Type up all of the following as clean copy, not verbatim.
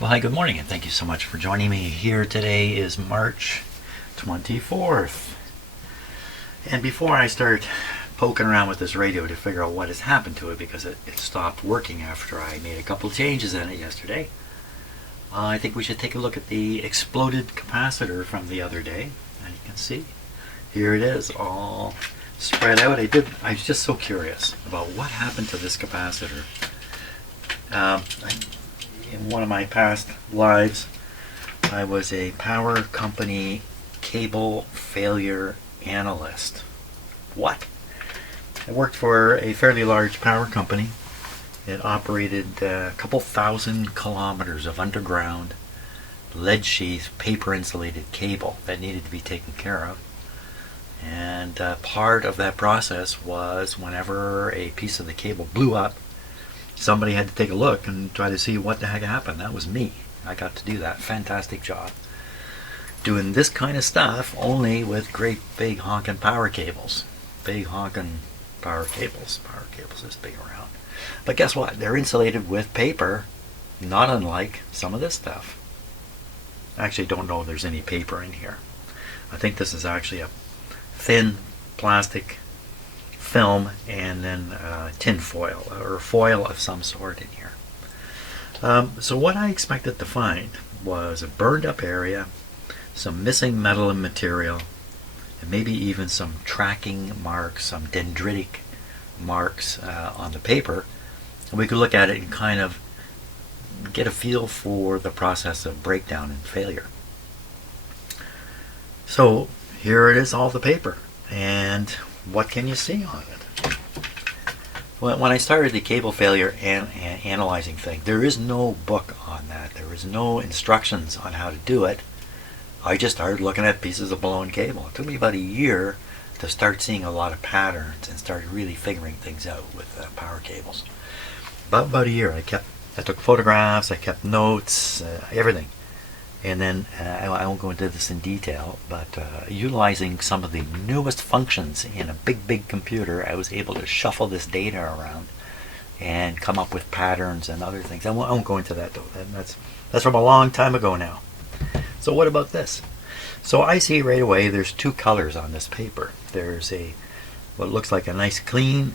Well, hi, good morning, and thank you so much for joining me here. Today is March 24th. And before I start poking around with this radio to figure out what has happened to it, because it stopped working after I made a couple changes in it yesterday, I think we should take a look at the exploded capacitor from the other day. And you can see, here it is, all spread out. I was just so curious about what happened to this capacitor. In one of my past lives, I was a power company cable failure analyst. What? I worked for a fairly large power company. It operated a couple thousand kilometers of underground lead sheath paper insulated cable that needed to be taken care of. And part of that process was whenever a piece of the cable blew up, somebody had to take a look and try to see what the heck happened. That was me. I got to do that. Fantastic job. Doing this kind of stuff only with great big honking power cables. Big honking power cables. Power cables this big around. But guess what? They're insulated with paper, not unlike some of this stuff. I actually don't know if there's any paper in here. I think this is actually a thin plastic film and then tin foil or foil of some sort in here. So what I expected to find was a burned up area, some missing metal and material, and maybe even some tracking marks, some dendritic marks on the paper. And we could look at it and kind of get a feel for the process of breakdown and failure. So here it is, all the paper. And what can you see on it? Well, when I started the cable failure analyzing thing, there is no book on that. There is no instructions on how to do it. I just started looking at pieces of blown cable. It took me about a year to start seeing a lot of patterns and started really figuring things out with power cables. About a year. I took photographs, I kept notes, everything. And then I won't go into this in detail, but utilizing some of the newest functions in a big computer, I was able to shuffle this data around and come up with patterns and other things. I won't go into that though. That's from a long time ago now. So what about this? So I see right away there's two colors on this paper. There's what looks like a nice clean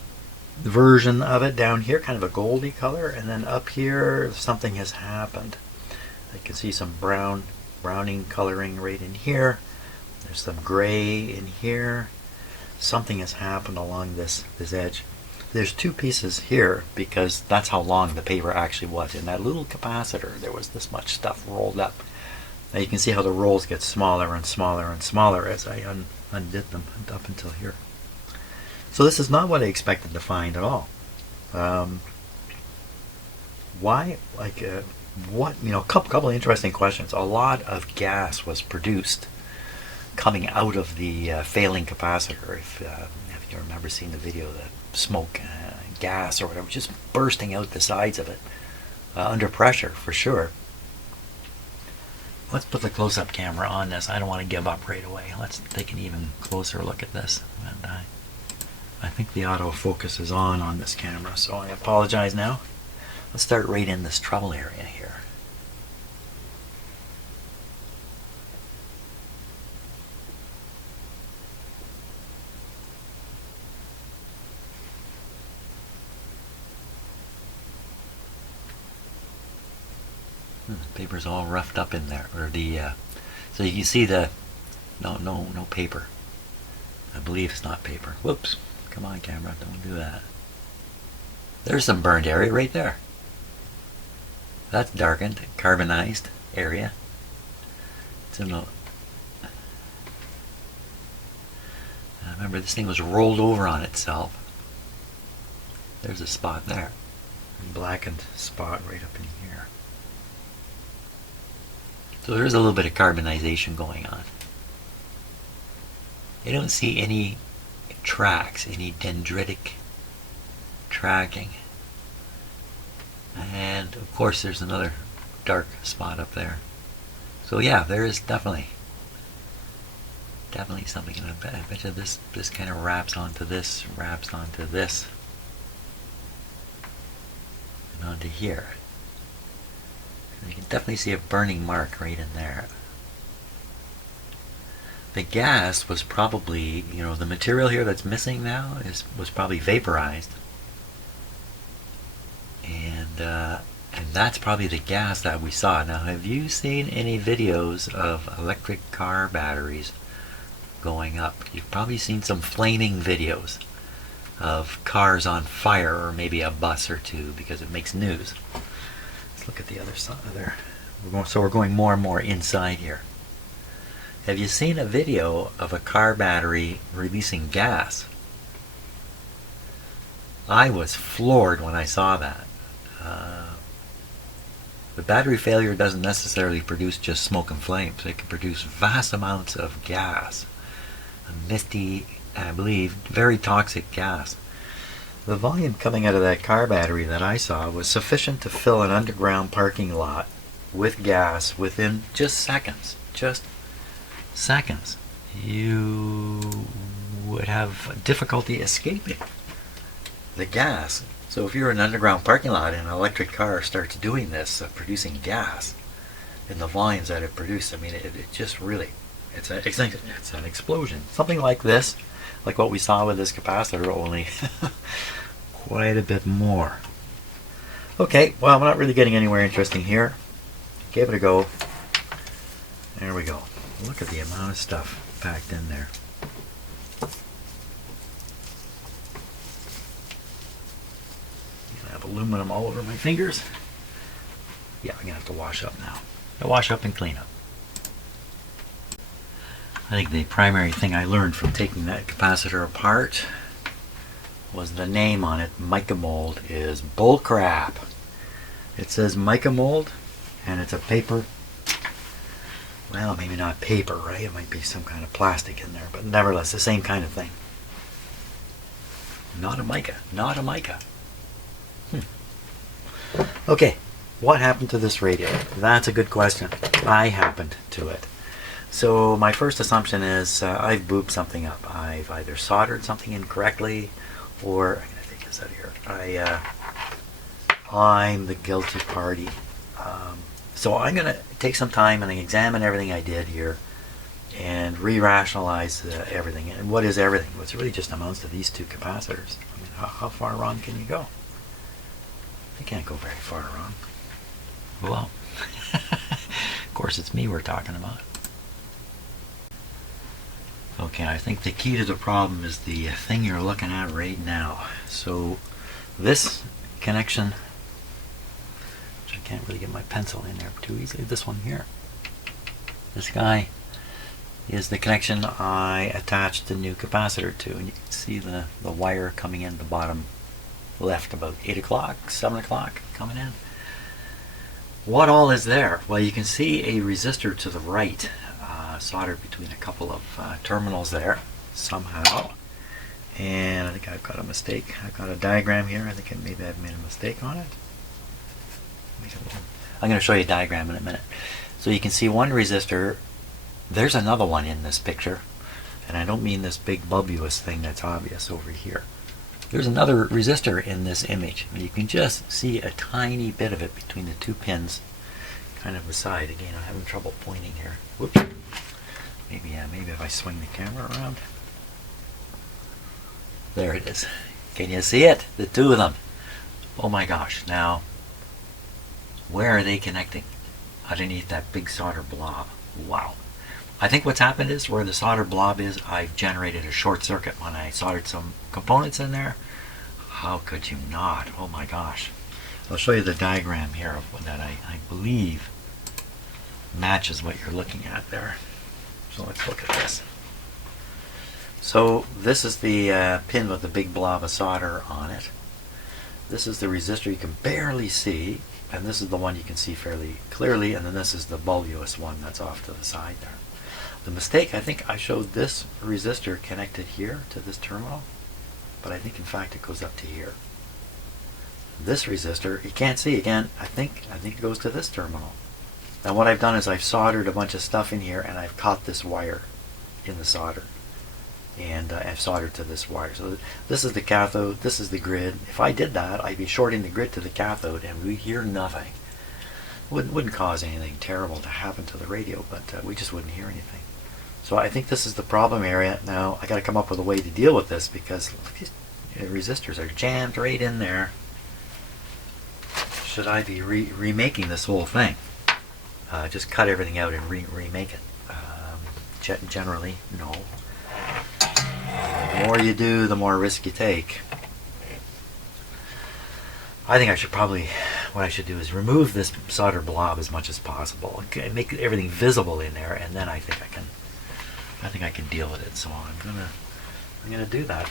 version of it down here, kind of a goldy color, and then up here something has happened. I can see some browning coloring right in here. There's some gray in here. Something has happened along this edge. There's two pieces here because that's how long the paper actually was. In that little capacitor, there was this much stuff rolled up. Now you can see how the rolls get smaller and smaller and smaller as I undid them up until here. So this is not what I expected to find at all. Why? Couple of interesting questions. A lot of gas was produced coming out of the failing capacitor. If you remember seeing the video, the smoke, gas or whatever, just bursting out the sides of it under pressure for sure. Let's put the close-up camera on this. I don't want to give up right away. Let's take an even closer look at this. And I think the autofocus is on this camera, so I apologize now. Let's start right in this trouble area here. The paper's all roughed up in there, or so you can see no paper. I believe it's not paper. Whoops! Come on, camera, don't do that. There's some burned area right there. That's darkened, carbonized area. It's in a, remember, this thing was rolled over on itself. There's a spot there. A blackened spot right up in here. So there's a little bit of carbonization going on. I don't see any tracks, any dendritic tracking. And of course there's another dark spot up there. So yeah, there is definitely something. And I bet you this kind of wraps onto this, and onto here. And you can definitely see a burning mark right in there. The gas was probably, you know, the material here that's missing now was probably vaporized. And that's probably the gas that we saw. Now, have you seen any videos of electric car batteries going up? You've probably seen some flaming videos of cars on fire, or maybe a bus or two, because it makes news. Let's look at the other side there. So we're going more and more inside here. Have you seen a video of a car battery releasing gas? I was floored when I saw that. The battery failure doesn't necessarily produce just smoke and flames. It can produce vast amounts of gas. A misty, I believe, very toxic gas. The volume coming out of that car battery that I saw was sufficient to fill an underground parking lot with gas within just seconds. Just seconds. You would have difficulty escaping the gas. So if you're in an underground parking lot and an electric car starts doing this, producing gas in the volumes that it produces, I mean, it just really, it's an explosion. Something like this, like what we saw with this capacitor, only quite a bit more. Okay, well, we're not really getting anywhere interesting here. Give it a go. There we go. Look at the amount of stuff packed in there. I have aluminum all over my fingers. Yeah, I'm going to have to wash up now. I'll wash up and clean up. I think the primary thing I learned from taking that capacitor apart was the name on it, mica mold, is bull crap. It says mica mold, and it's a paper. Well, maybe not paper, right? It might be some kind of plastic in there, but nevertheless, the same kind of thing. Not a mica. Not a mica. Okay, what happened to this radio? That's a good question. I happened to it. So my first assumption is I've booped something up. I've either soldered something incorrectly, or I'm going to take this out of here. I'm the guilty party. So I'm going to take some time and examine everything I did here and re-rationalize everything. And what is everything? Well, it's really just amounts to these two capacitors. I mean, how far wrong can you go? You can't go very far wrong. Well, of course it's me we're talking about. Okay, I think the key to the problem is the thing you're looking at right now. So this connection, which I can't really get my pencil in there too easily, this one here. This guy is the connection I attached the new capacitor to, and you can see the wire coming in the bottom left about 8 o'clock, 7 o'clock coming in. What all is there? Well, you can see a resistor to the right, soldered between a couple of terminals there somehow. And I think I've got a mistake. I've got a diagram here. I think maybe I've made a mistake on it. I'm going to show you a diagram in a minute. So you can see one resistor. There's another one in this picture, and I don't mean this big bulbous thing that's obvious over here. There's another resistor in this image. You can just see a tiny bit of it between the two pins, kind of beside. Again, I'm having trouble pointing here. Whoops. Maybe if I swing the camera around. There it is. Can you see it? The two of them. Oh my gosh. Now, where are they connecting? Underneath that big solder blob. Wow. I think what's happened is where the solder blob is, I've generated a short circuit when I soldered some components in there. How could you not? Oh my gosh. I'll show you the diagram here of that I believe matches what you're looking at there. So let's look at this. So this is the pin with the big blob of solder on it. This is the resistor you can barely see, and this is the one you can see fairly clearly, and then this is the bulbous one that's off to the side there. The mistake, I think I showed this resistor connected here to this terminal, but I think in fact it goes up to here. This resistor, you can't see again, I think it goes to this terminal. Now what I've done is I've soldered a bunch of stuff in here, and I've caught this wire in the solder. And I've soldered to this wire. So this is the cathode, this is the grid. If I did that, I'd be shorting the grid to the cathode, and we'd hear nothing. Wouldn't cause anything terrible to happen to the radio, but we just wouldn't hear anything. So I think this is the problem area. Now I got to come up with a way to deal with this because these resistors are jammed right in there. Should I be remaking this whole thing? Just cut everything out and remake it? Generally, no. The more you do, the more risk you take. I think I should probably, what I should do is remove this solder blob as much as possible, make everything visible in there, and then I think I can deal with it. So I'm gonna do that.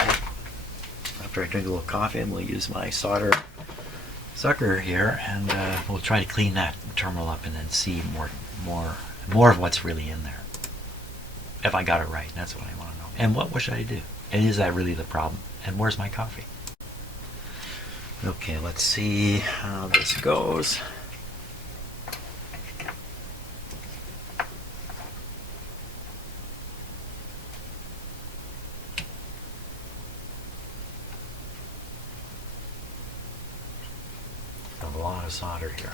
After I drink a little coffee, and we'll use my solder sucker here, and we'll try to clean that terminal up and then see more of what's really in there. If I got it right, that's what I want to know. And what should I do? And is that really the problem? And where's my coffee? Okay, let's see how this goes. A lot of solder here.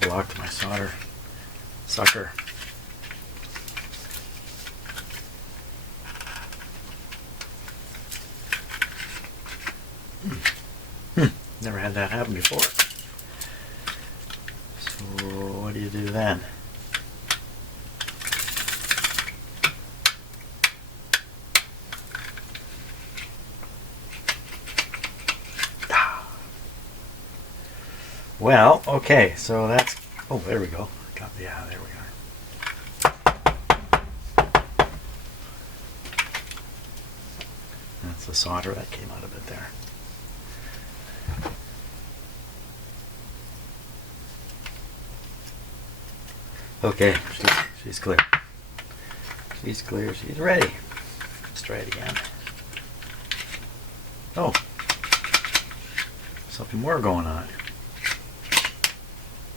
Blocked my solder sucker. Never had that happen before. So what do you do then? Well, okay, so that's, oh, there we go. Yeah, there we are. That's the solder that came out of it there. Okay, she's clear. She's clear, she's ready. Let's try it again. Oh, something more going on.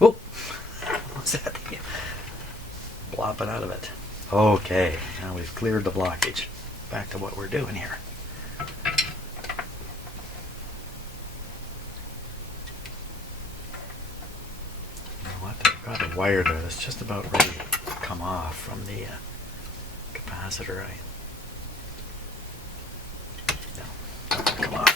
Oh, what's that? Blopping out of it. Okay, now we've cleared the blockage. Back to what we're doing here. You know what? I've got a wire there that's just about ready to come off from the capacitor. No, not gonna come off.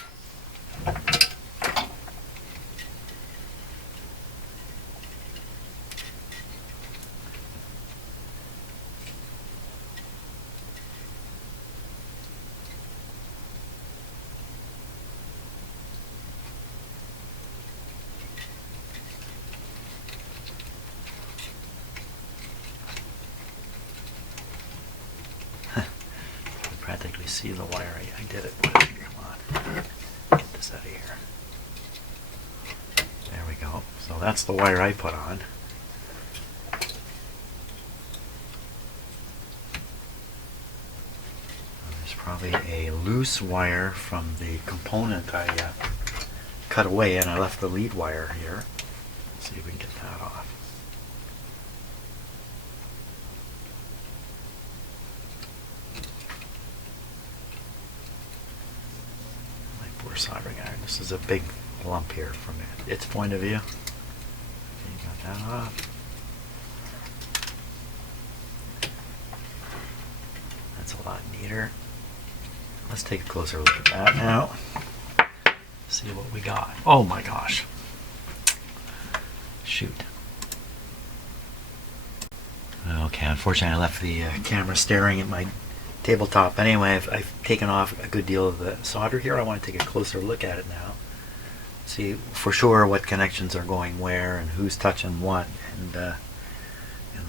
Practically see the wire. I did it. Come on. Get this out of here. There we go. So that's the wire I put on. There's probably a loose wire from the component I cut away, and I left the lead wire here. Let's see if we can get that off. Soldering iron. This is a big lump here from its point of view. Okay, you got that off. That's a lot neater. Let's take a closer look at that now. See what we got. Oh my gosh. Shoot. Okay, unfortunately I left the camera staring at my tabletop. Anyway, I've taken off a good deal of the solder here. I want to take a closer look at it now. See for sure what connections are going where and who's touching what and the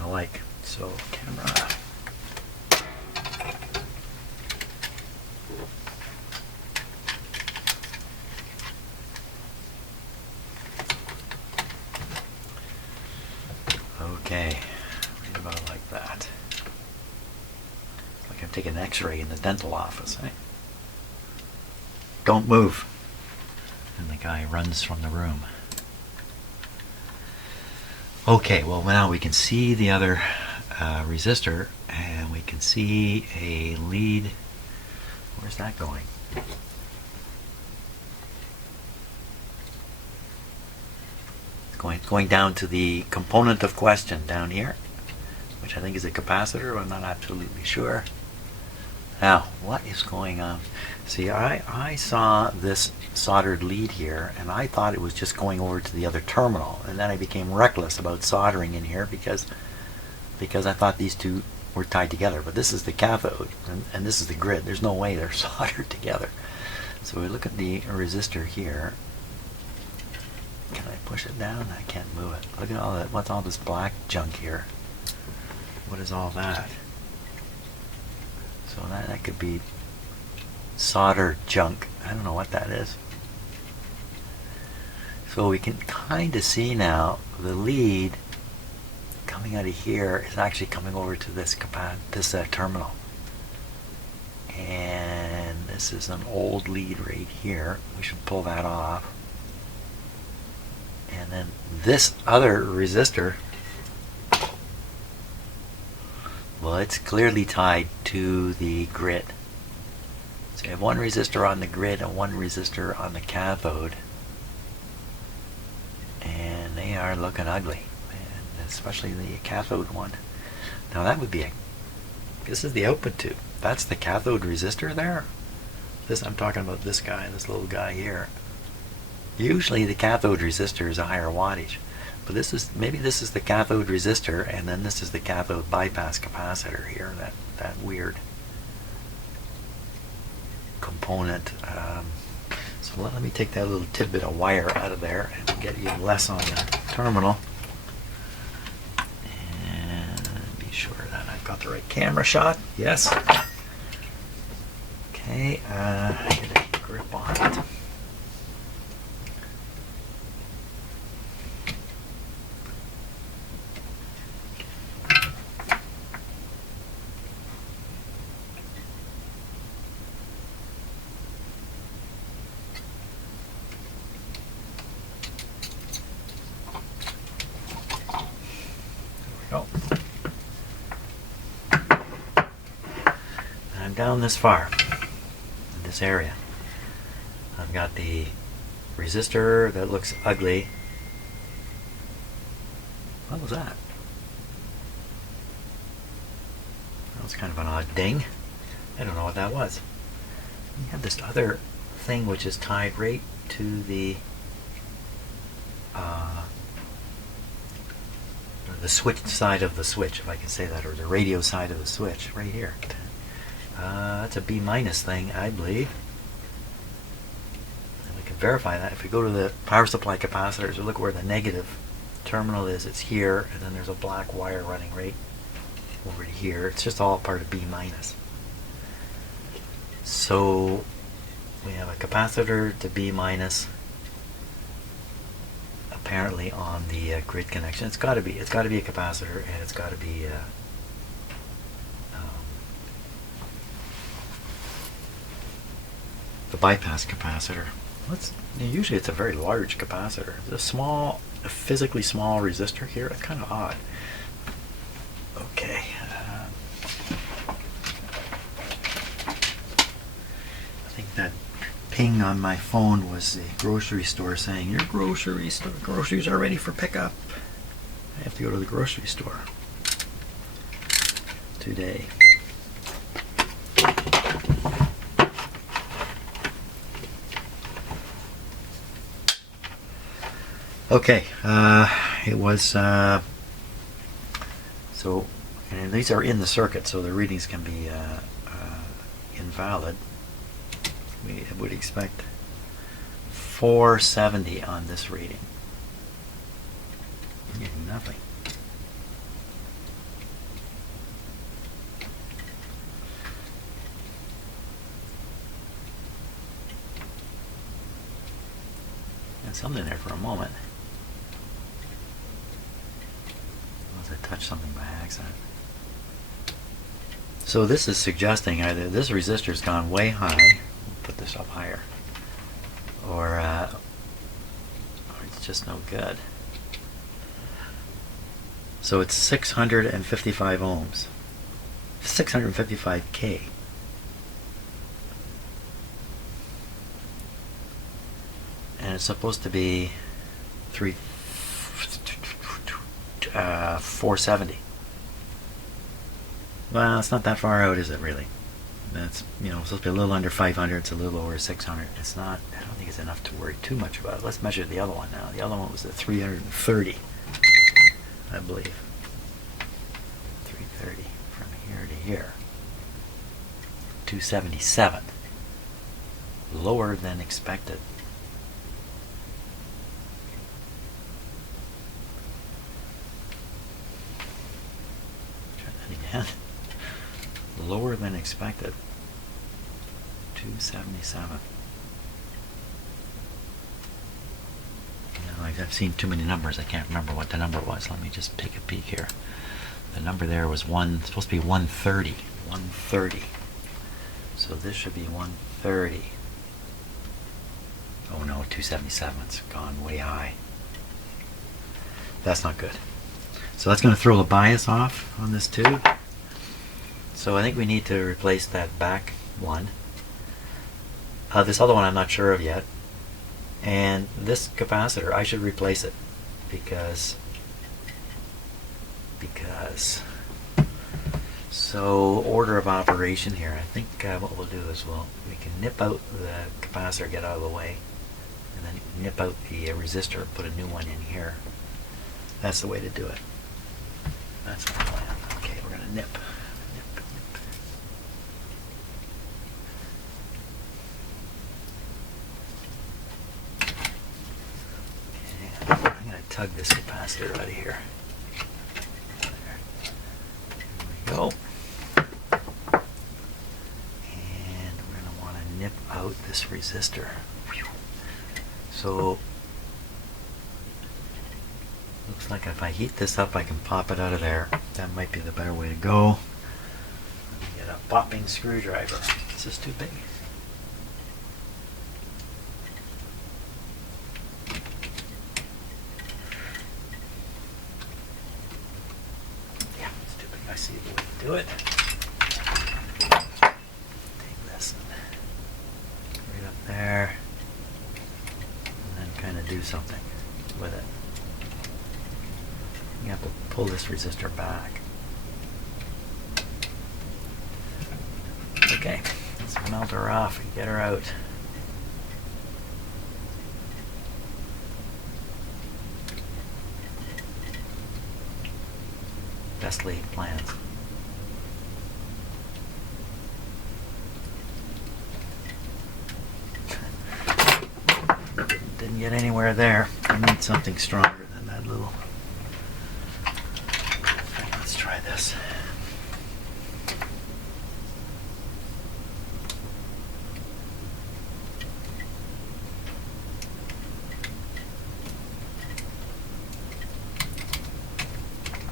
like. So camera. Okay, right about like that. Like I'm taking an x-ray in the dental office, eh? Don't move. And the guy runs from the room. Okay, well now we can see the other resistor, and we can see a lead. Where's that going? It's going down to the component of question down here, which I think is a capacitor, but I'm not absolutely sure. Now, what is going on? See, I saw this soldered lead here, and I thought it was just going over to the other terminal, and then I became reckless about soldering in here because I thought these two were tied together. But this is the cathode, and this is the grid. There's no way they're soldered together. So we look at the resistor here. Can I push it down? I can't move it. Look at all that. What's all this black junk here? What is all that? So that could be solder junk. I don't know what that is. So we can kind of see now the lead coming out of here is actually coming over to this terminal. And this is an old lead right here. We should pull that off. And then this other resistor, well, it's clearly tied to the grid. So you have one resistor on the grid and one resistor on the cathode. And they are looking ugly, and especially the cathode one. Now that would be this is the output tube. That's the cathode resistor there. This, I'm talking about this guy, this little guy here. Usually the cathode resistor is a higher wattage, but maybe this is the cathode resistor, and then this is the cathode bypass capacitor here. That weird component. So let me take that little tidbit of wire out of there and get you less on the terminal, and be sure that I've got the right camera shot. Yes. Okay. Get a grip on it. Down this far in this area, I've got the resistor that looks ugly. What was that? That was kind of an odd ding. I don't know what that was. You have this other thing which is tied right to the switch side of the switch, if I can say that, or the radio side of the switch, right here. That's a B minus thing, I believe. And we can verify that if we go to the power supply capacitors and look where the negative terminal is. It's here, and then there's a black wire running right over here. It's just all part of B minus. So we have a capacitor to B minus, apparently on the grid connection. It's got to be a capacitor, and it's got to be the bypass capacitor. Usually it's a very large capacitor. It's a physically small resistor here. It's kind of odd. Okay. I think that ping on my phone was the grocery store saying, your groceries are ready for pickup. I have to go to the grocery store today. Okay, it was, so, and these are in the circuit, so the readings can be invalid. We would expect 470 on this reading. We're getting nothing. And something there for a moment. must have touched something by accident. So this is suggesting either this resistor's gone way high, put this up higher, or it's just no good. So it's 655 ohms, 655K. And it's supposed to be 470. Well, it's not that far out, is it really? That's, supposed to be a little under 500. It's a little over 600. It's not, I don't think it's enough to worry too much about. Let's measure the other one now. The other one was at 330, I believe. 330 from here to here. 277. Lower than expected. Try that again. Lower than expected. 277. I've seen too many numbers. I can't remember what the number was. Let me just take a peek here. The number there was supposed to be 130. 130. So this should be 130. Oh no, 277. It's gone way high. That's not good. So that's going to throw the bias off on this tube. So I think we need to replace that back one. This other one I'm not sure of yet. And this capacitor, I should replace it because so order of operation here. I think what we'll do is we can nip out the capacitor, get out of the way, and then nip out the resistor and put a new one in here. That's the way to do it. That's the plan. Okay, we're going to nip. I'm going to tug this capacitor out of here. There we go. And we're going to want to nip out this resistor. So, looks like if I heat this up, I can pop it out of there. That might be the better way to go. Let me get a popping screwdriver. Is this too big? I see the way to do it. Take this right up there and then kind of do something with it. You have to pull this resistor back. Okay, let's melt her off and get her out. Best laid plans. Didn't get anywhere there. I need something stronger than that little. Let's try this.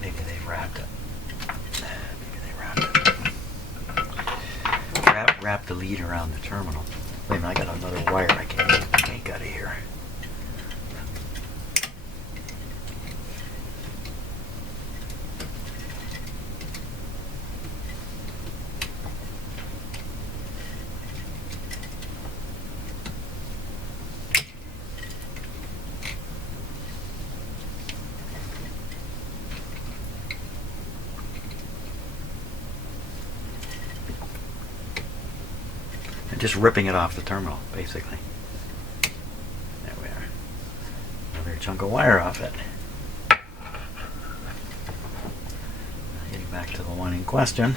Maybe they wrapped it. Wrap the lead around the terminal. Wait a minute, I got another wire I can make out of here. Just ripping it off the terminal, basically. There we are. Another chunk of wire off it. Getting back to the one in question.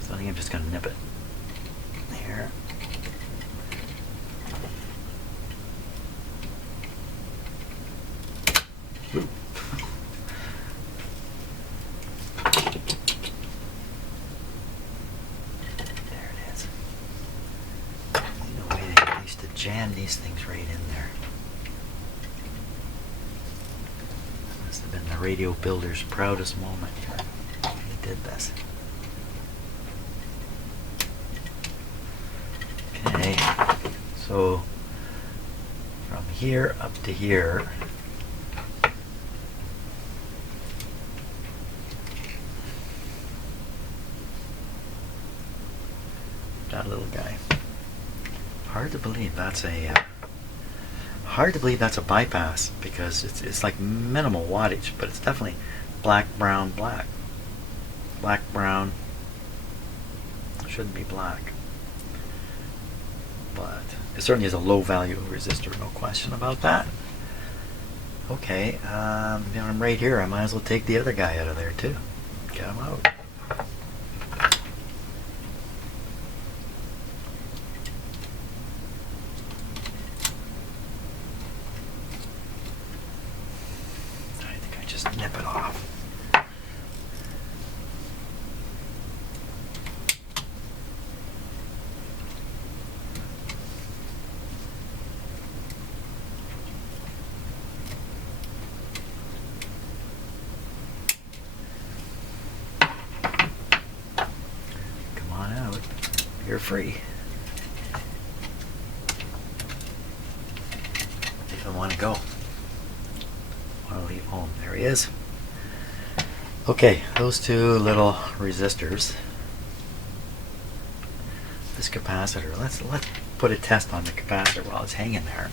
So I think I'm just going to nip it here. Ooh. Jam these things right in there. That must have been the radio builder's proudest moment here. He did this. Okay, so from here up to here, that little guy. Hard to believe that's a bypass, because it's like minimal wattage, but it's definitely black, brown, black. Black, brown. It shouldn't be black. But it certainly is a low value resistor, no question about that. Okay, I'm right here. I might as well take the other guy out of there too. Get him out. I think I just nip it off. You're free. If I want to go. Want to leave home. There he is. Okay, those two little resistors. This capacitor. Let's put a test on the capacitor while it's hanging there.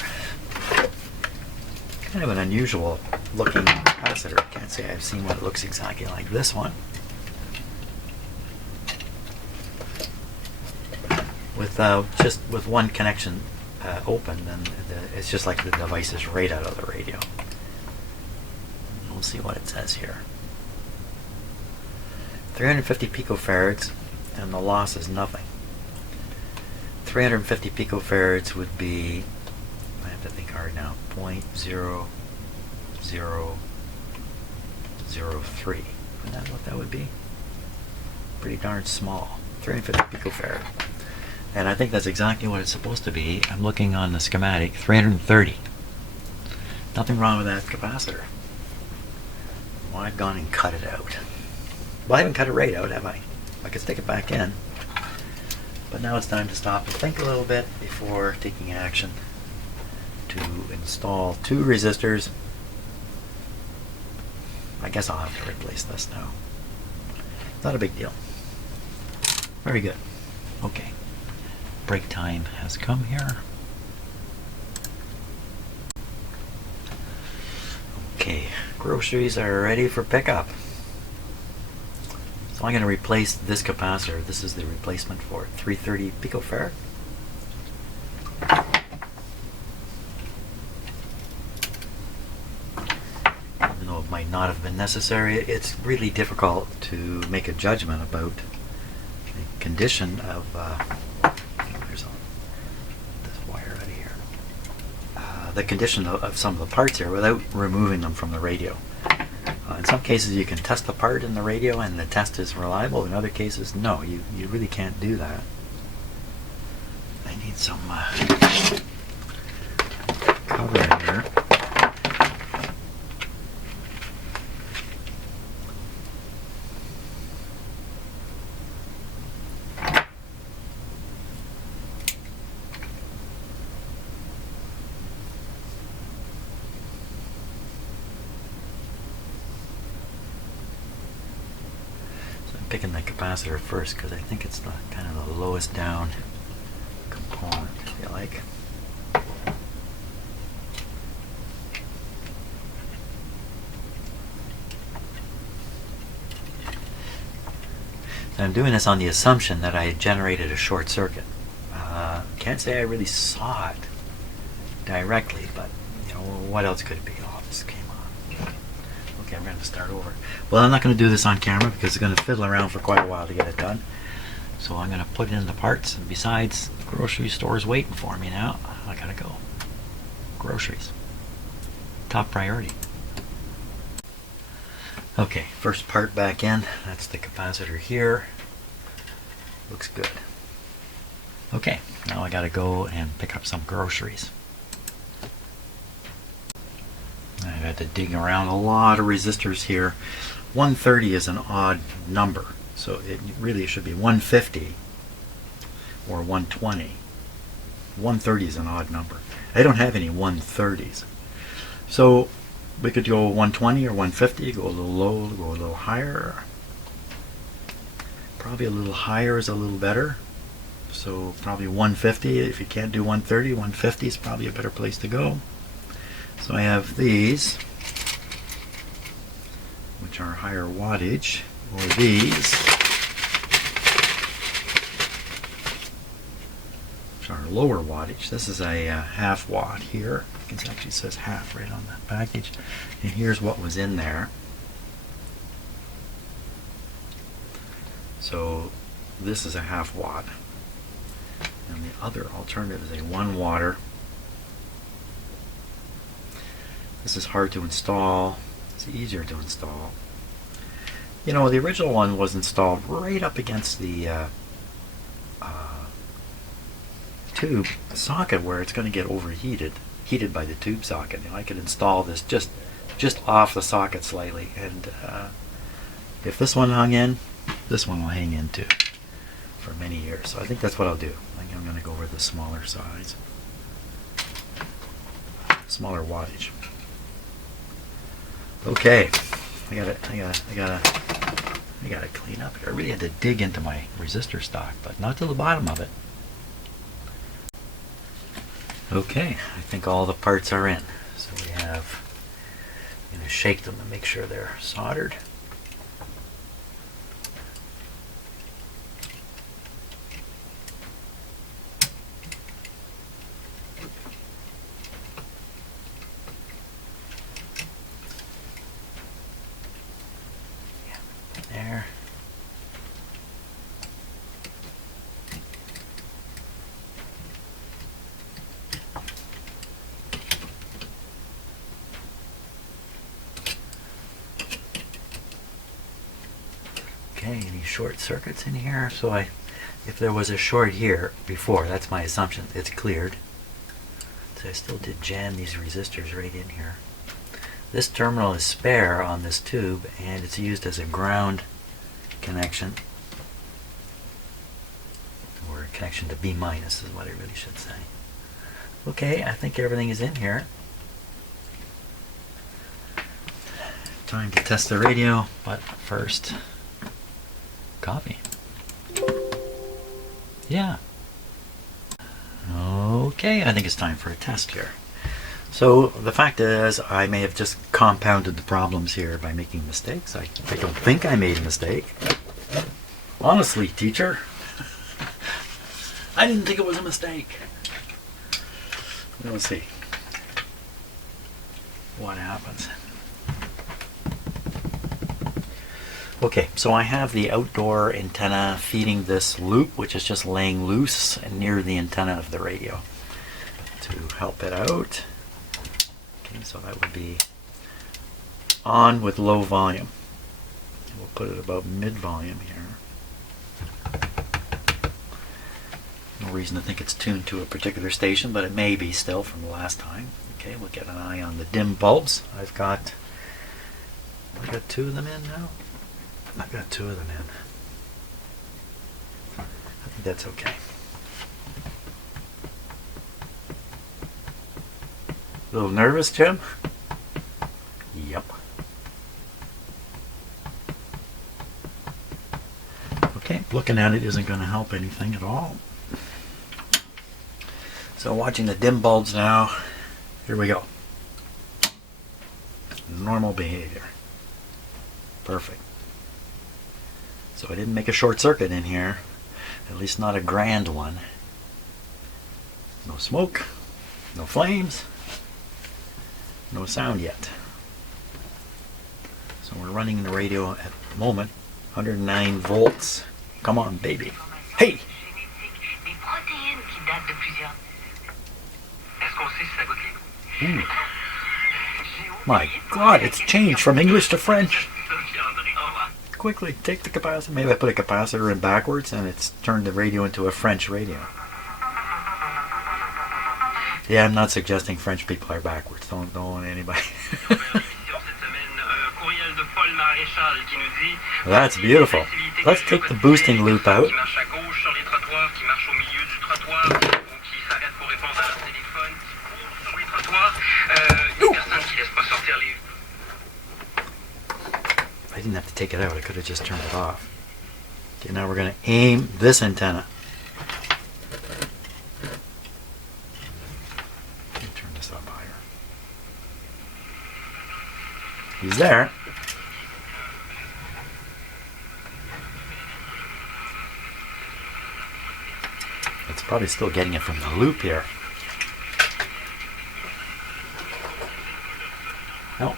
Kind of an unusual looking capacitor. I can't say I've seen one that looks exactly like this one. With just with one connection open, then it's just like the device is right out of the radio. We'll see what it says here. 350 picofarads, and the loss is nothing. 350 picofarads would be, I have to think hard now, 0.0003. Isn't that what that would be? Pretty darn small. 350 picofarad. And I think that's exactly what it's supposed to be. I'm looking on the schematic, 330. Nothing wrong with that capacitor. Well, I've gone and cut it out. Well, I haven't cut it right out, have I? I could stick it back in. But now it's time to stop and think a little bit before taking action to install two resistors. I guess I'll have to replace this now. Not a big deal. Very good. Okay. Break time has come here. Okay, groceries are ready for pickup. So I'm going to replace this capacitor. This is the replacement for 330 picofarad. Even though it might not have been necessary, it's really difficult to make a judgment about the condition of the condition of some of the parts here without removing them from the radio. In some cases you can test the part in the radio and the test is reliable. In other cases, no, you really can't do that. I need some cover in here. Picking the capacitor first because I think it's the kind of the lowest down component, I feel like. So I'm doing this on the assumption that I had generated a short circuit. Can't say I really saw it directly, but you know, what else could it be? Oh, this came on. Okay, I'm going to start over. Well, I'm not going to do this on camera because it's going to fiddle around for quite a while to get it done. So I'm going to put in the parts, and besides, the grocery store's waiting for me now. I got to go. Groceries. Top priority. Okay, first part back in. That's the capacitor here. Looks good. Okay, now I got to go and pick up some groceries. I had to dig around a lot of resistors here. 130 is an odd number, so it really should be 150 or 120. 130 is an odd number. I don't have any 130s. So we could go 120 or 150, go a little low, go a little higher. Probably a little higher is a little better. So probably 150. If you can't do 130, 150 is probably a better place to go. So I have these, which are higher wattage, or these, which are lower wattage. This is a half watt here. It actually says half right on that package. And here's what was in there. So this is a half watt. And the other alternative is a 1 watt. This is hard to install. It's easier to install. You know, the original one was installed right up against the tube socket where it's going to get overheated, heated by the tube socket. You know, I could install this just off the socket slightly, and if this one hung in, this one will hang in too for many years. So I think that's what I'll do. I think I'm going to go with the smaller size, smaller wattage. Okay, I gotta clean up here. I really had to dig into my resistor stock, but not to the bottom of it. Okay, I think all the parts are in. So we have, I'm going to shake them to make sure they're soldered. There. Okay, any short circuits in here? So if there was a short here before, that's my assumption, it's cleared. So I still did jam these resistors right in here. This terminal is spare on this tube, and it's used as a ground connection, or connection to B minus is what I really should say. Okay, I think everything is in here. Time to test the radio, but first, coffee. Yeah. Okay, I think it's time for a test here. So the fact is, I may have just compounded the problems here by making mistakes. I don't think I made a mistake. Honestly, teacher, I didn't think it was a mistake. We'll see what happens. Okay, so I have the outdoor antenna feeding this loop, which is just laying loose and near the antenna of the radio. To help it out, okay, so that would be on with low volume. We'll put it about mid volume here. No reason to think it's tuned to a particular station, but it may be still from the last time. Okay, we'll get an eye on the dim bulbs. I've got 2 of them in now. I've got 2 of them in. I think that's okay. A little nervous, Jim? Yep. Okay, looking at it isn't going to help anything at all. So watching the dim bulbs now, here we go. Normal behavior. Perfect. So I didn't make a short circuit in here, at least not a grand one. No smoke, no flames, no sound yet. So we're running the radio at the moment, 109 volts. Come on, baby. Hey! Ooh. My God, it's changed from English to French. Quickly, take the capacitor. Maybe I put a capacitor in backwards and it's turned the radio into a French radio. Yeah, I'm not suggesting French people are backwards. Don't want anybody. That's beautiful. Let's take the boosting loop out. I didn't have to take it out. I could have just turned it off. Okay, now we're going to aim this antenna. Let me turn this up higher. He's there. It's probably still getting it from the loop here. No.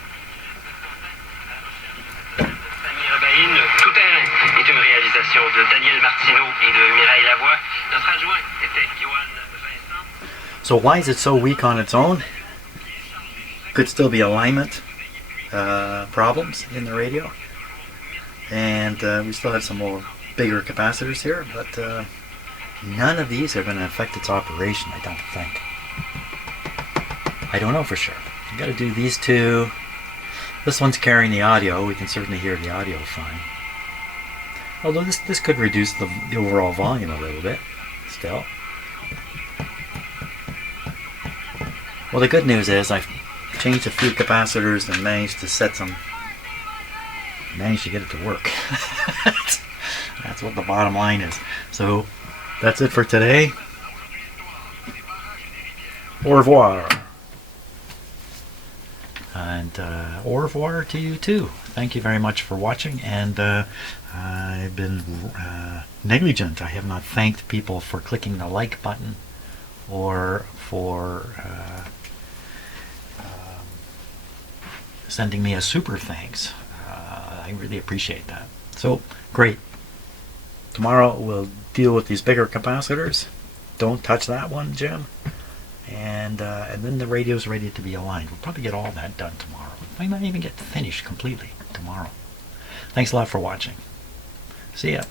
So why is it so weak on its own? Could still be alignment problems in the radio. And we still have some more bigger capacitors here, but none of these are going to affect its operation, I don't think. I don't know for sure. You've got to do these two. This one's carrying the audio. We can certainly hear the audio fine. Although this could reduce the overall volume a little bit still. Well, the good news is I've changed a few capacitors and managed to get it to work. That's what the bottom line is. So that's it for today. Au revoir. And au revoir to you too. Thank you very much for watching. And I've been negligent. I have not thanked people for clicking the like button or for sending me a super thanks. I really appreciate that. So great. Tomorrow we'll deal with these bigger capacitors. Don't touch that one, Jim. And then the radio's ready to be aligned. We'll probably get all that done tomorrow. Might not even get finished completely tomorrow. Thanks a lot for watching. See ya.